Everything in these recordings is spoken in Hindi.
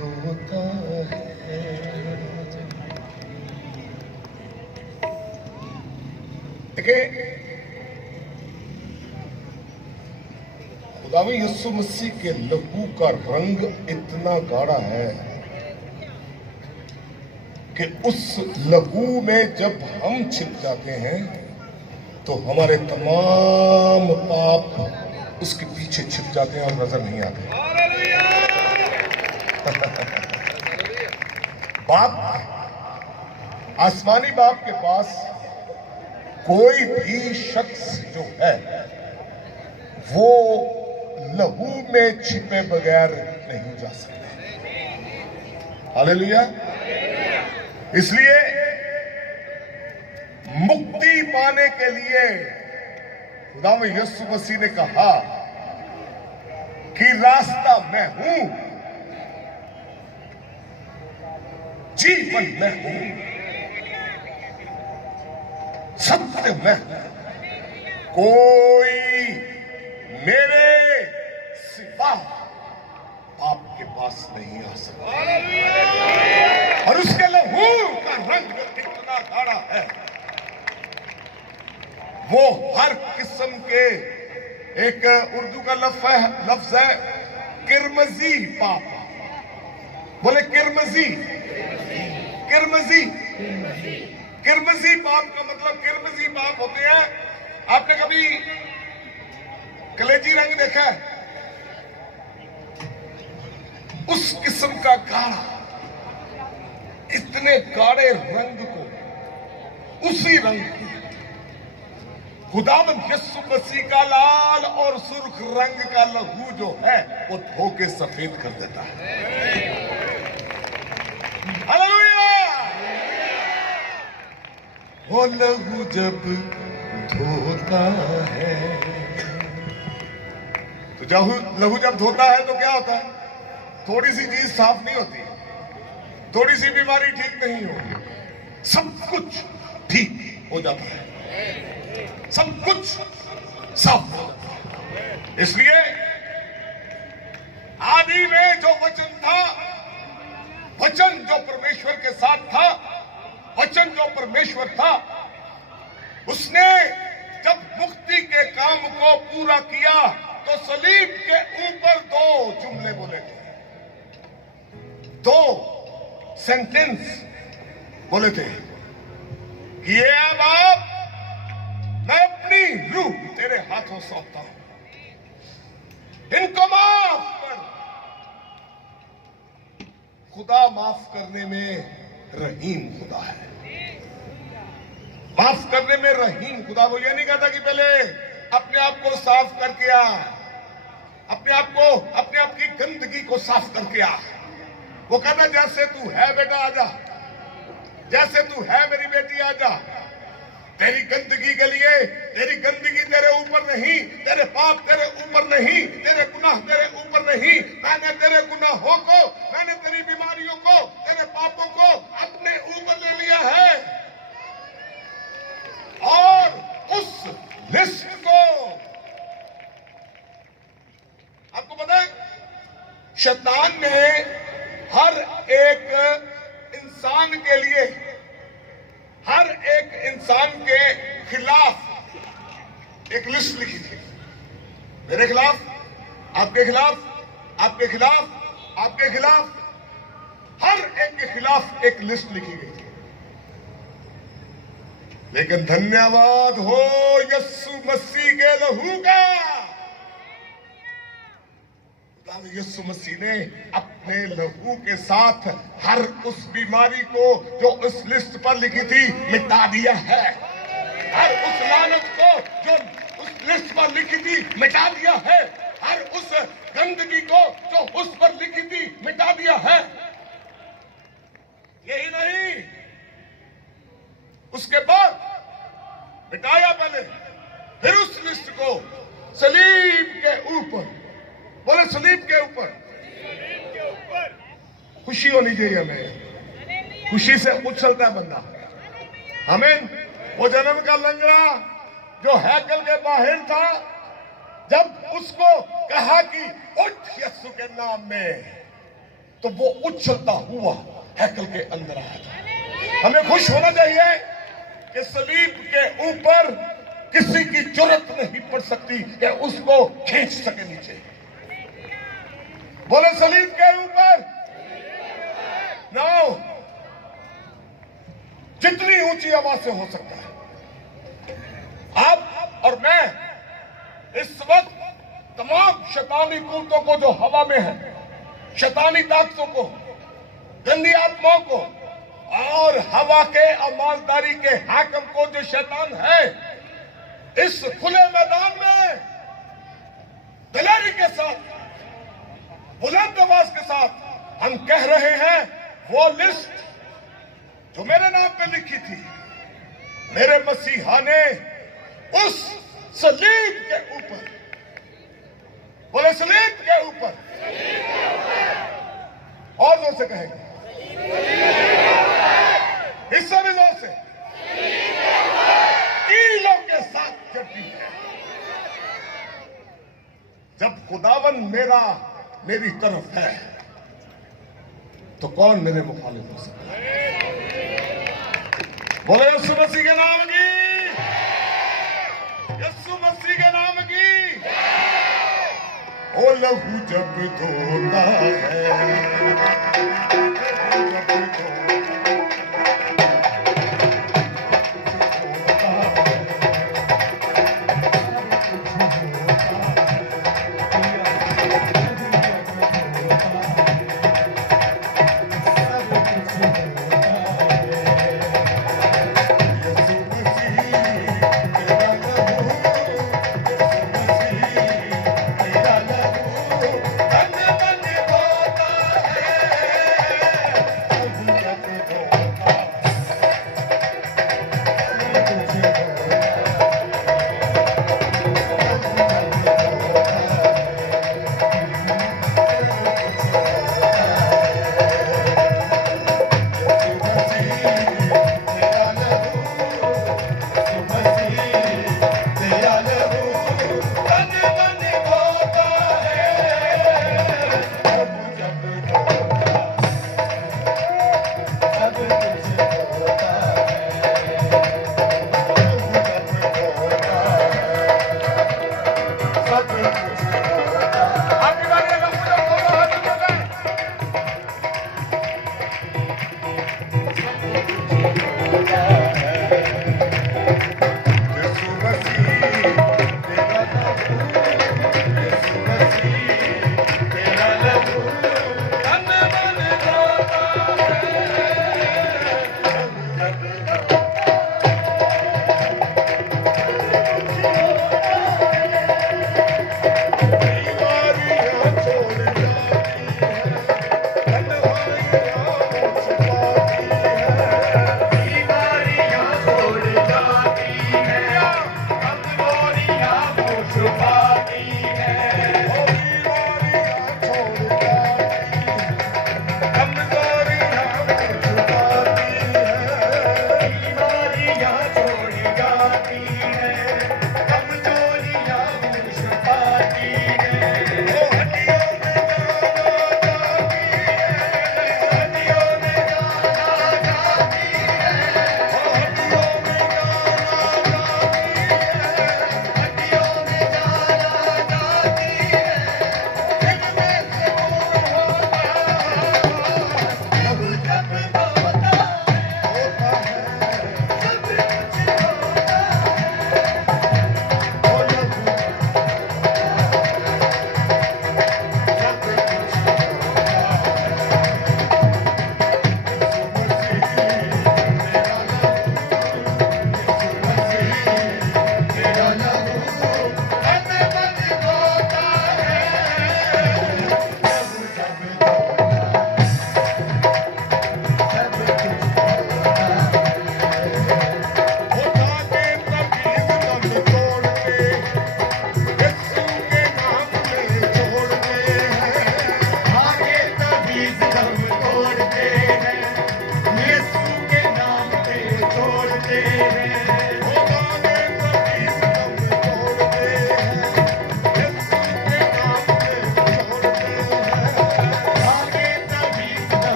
होता है। देखिए, खुदावंद यीशु मसीह के लहू का रंग इतना गाढ़ा है कि उस लहू में जब हम छिप जाते हैं तो हमारे तमाम पाप उसके पीछे छिप जाते हैं और नजर नहीं आते। बाप, आसमानी बाप के पास कोई भी शख्स जो है वो लहू में छिपे बगैर नहीं जा सकते। हालेलुया। इसलिए मुक्ति पाने के लिए खुदावंद यीशु मसीह ने कहा कि रास्ता मैं हूं, जीवन मैं हूं, सत्य मैं हूं, कोई मेरे सिवा बाप के पास नहीं आ सकता। और उसके लहू का रंग इतना गाढ़ा है, वो हर किस्म के, एक उर्दू का लफ्ज है किरमजी पाप। बोले किरमजी, किरमजी, किरमजी पाप का मतलब, किरमजी पाप होते हैं, आपने कभी कलेजी रंग देखा है? उस किस्म का गाढ़ा, इतने गाढ़े रंग को, उसी रंग को खुदावंद यीशु मसीह का लाल और सुर्ख रंग का लहू जो है वो धो के सफेद कर देता है। हालेलुया। वो लहू जब धोता है, तो लहू जब धोता है तो क्या होता है? थोड़ी सी चीज साफ नहीं होती, थोड़ी सी बीमारी ठीक नहीं होती, सब कुछ ठीक हो जाता है, सब कुछ साफ हो जाता है। इसलिए आदि में जो वचन था, वचन जो परमेश्वर के साथ था, वचन जो परमेश्वर था, उसने जब मुक्ति के काम को पूरा किया तो सलीब के ऊपर दो जुमले बोले थे, दो सेंटेंस बोले थे कि ये अब आप, मैं अपनी रूह तेरे हाथों सौंपता हूं, इनको माफ कर। खुदा माफ करने में रहीम खुदा है, माफ करने में रहीम खुदा। वो ये नहीं कहता कि पहले अपने आप को साफ करके आ, अपने आप की गंदगी को साफ करके आ। वो कहता जैसे तू है बेटा आजा, जैसे तू है मेरी बेटी आजा। तेरी गंदगी के लिए, तेरी गंदगी तेरे ऊपर नहीं, तेरे पाप तेरे ऊपर नहीं, तेरे गुनाह तेरे ऊपर नहीं। मैंने तेरे गुनाहों को, मैंने तेरी बीमारियों को, तेरे पापों को अपने ऊपर ले लिया है। और उस लिस्ट को, आपको पता है, शैतान ने हर एक इंसान के लिए, हर एक इंसान के खिलाफ एक लिस्ट लिखी थी। मेरे खिलाफ, आपके खिलाफ, आपके खिलाफ, आपके खिलाफ, हर एक के खिलाफ एक लिस्ट लिखी गई थी। लेकिन धन्यवाद हो यीशु मसीह के लहू का, यीशु मसीह ने अपने लहू के साथ हर उस बीमारी को जो उस लिस्ट पर लिखी थी मिटा दिया है। हर उस लानत को जो उस लिस्ट पर लिखी थी मिटा दिया है। हर उस गंदगी को जो उस पर लिखी थी मिटा दिया है। यही नहीं, उसके बाद मिटाया पहले, फिर उस लिस्ट को सलीब के ऊपर, बोले सलीब के ऊपर, खुशी होनी चाहिए हमें, खुशी से उछलता है बंदा। हमें वो जन्म का लंगड़ा जो हैकल के बाहर था, जब उसको कहा कि उठ यीशु के नाम में, तो वो उछलता हुआ हैकल के अंदर आया था। हमें खुश होना चाहिए कि सलीब के ऊपर किसी की जरूरत नहीं पड़ सकती कि उसको खींच सके नीचे। बोले सलीब के ऊपर नाउ जितनी ऊंची आवाज से हो सकता है। आप और मैं इस वक्त तमाम शैतानी कुत्तों को जो हवा में है, शैतानी ताकतों को, गंदी आत्माओं को और हवा के अमालदारी के हाकिम को जो शैतान है, इस खुले मैदान में दलेरी के साथ, बुलंद आवाज के साथ हम कह रहे हैं, वो लिस्ट जो मेरे नाम पे लिखी थी, मेरे मसीहा ने उस सलीब के ऊपर, बोले सलीब के ऊपर, और जोर से कहेंगे, हिस्सा भी जोर से, कीलों के साथ चढ़ती है। जब खुदावन मेरी तरफ है तो कौन मेरे मुखालिफ हो सकता है? बोले यीशु मसीह के नाम की, यीशु मसीह के नाम की। ओ लहू जब धोता है,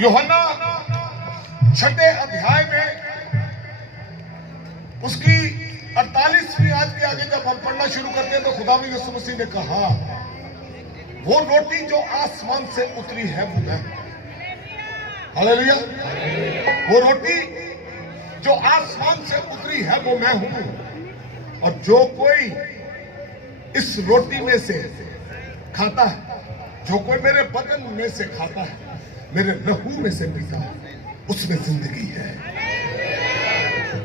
यूहन्ना 6 अध्याय में उसकी 48वीं आयत के आगे जब हम पढ़ना शुरू करते हैं तो खुदावंद यीशु मसीह ने कहा, वो रोटी जो आसमान से उतरी है वो मैं। हालेलुया। वो रोटी जो आसमान से उतरी है वो मैं हूं, और जो कोई इस रोटी में से खाता है, जो कोई मेरे बदन में से खाता है, मेरे लहू में से पीता है, उसमें जिंदगी है।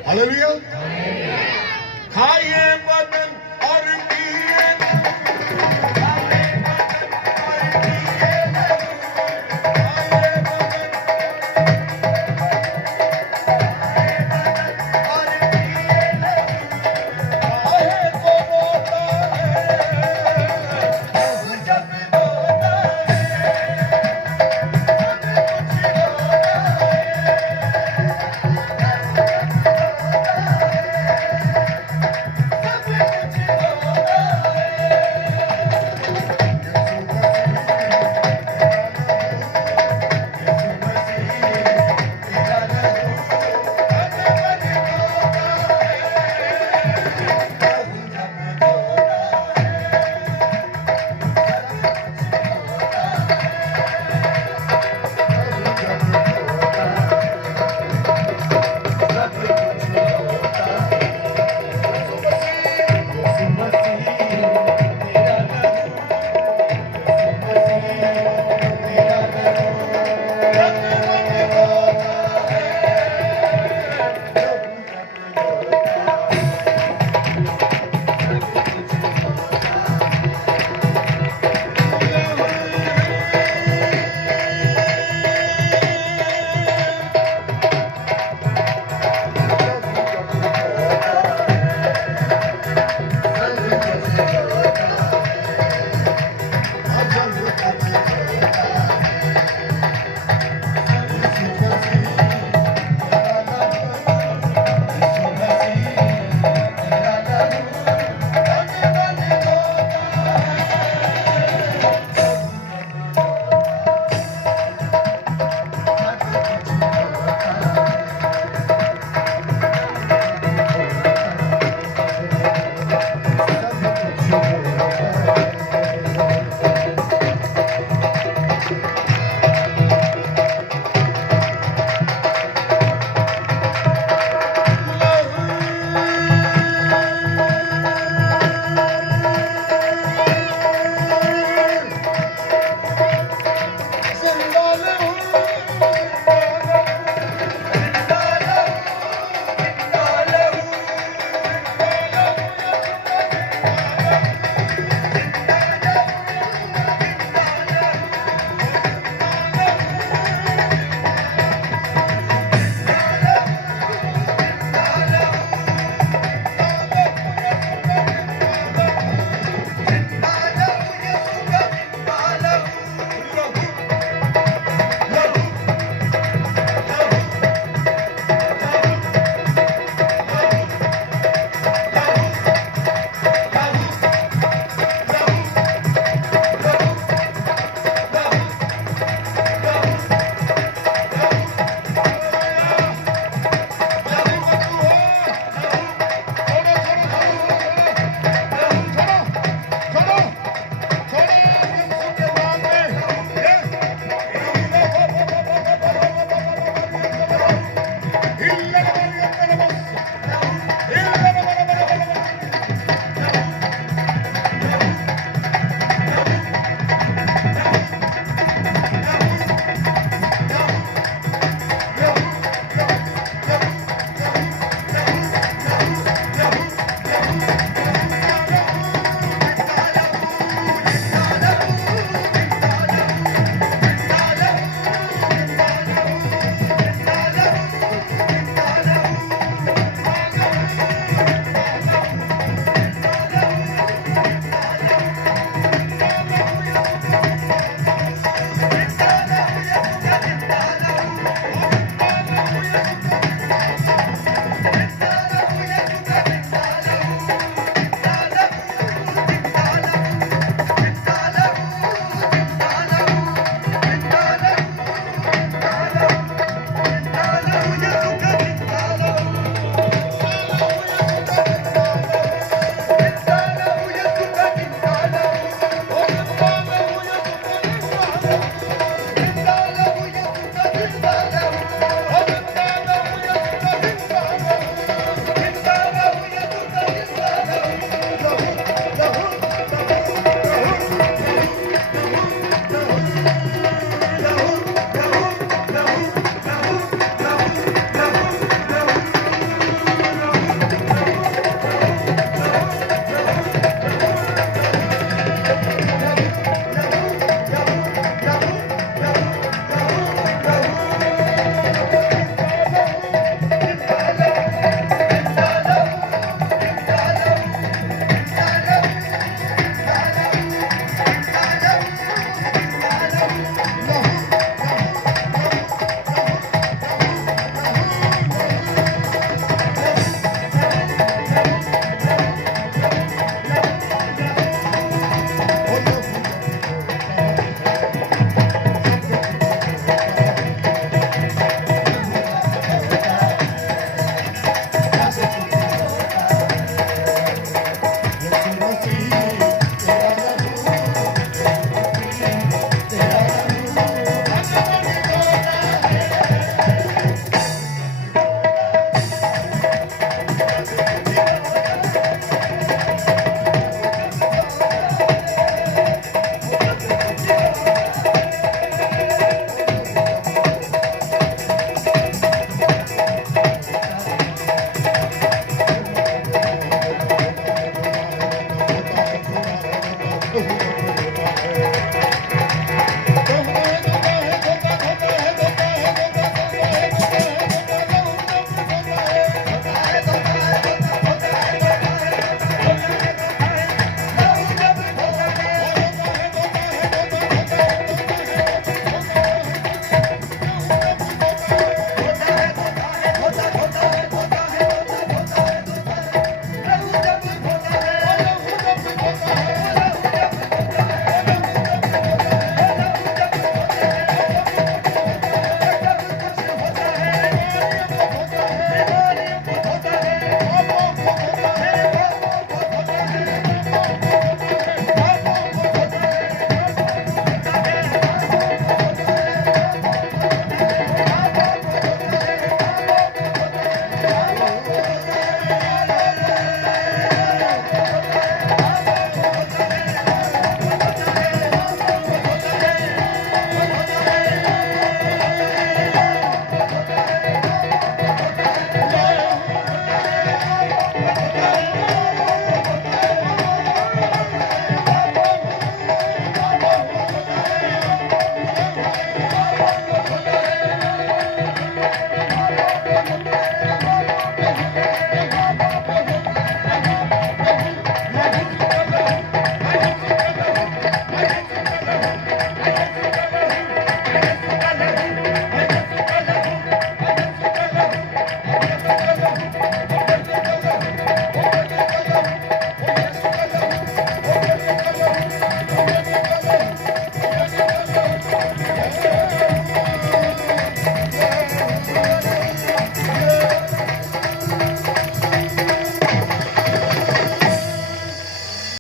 हालेलुया। खाइए बदन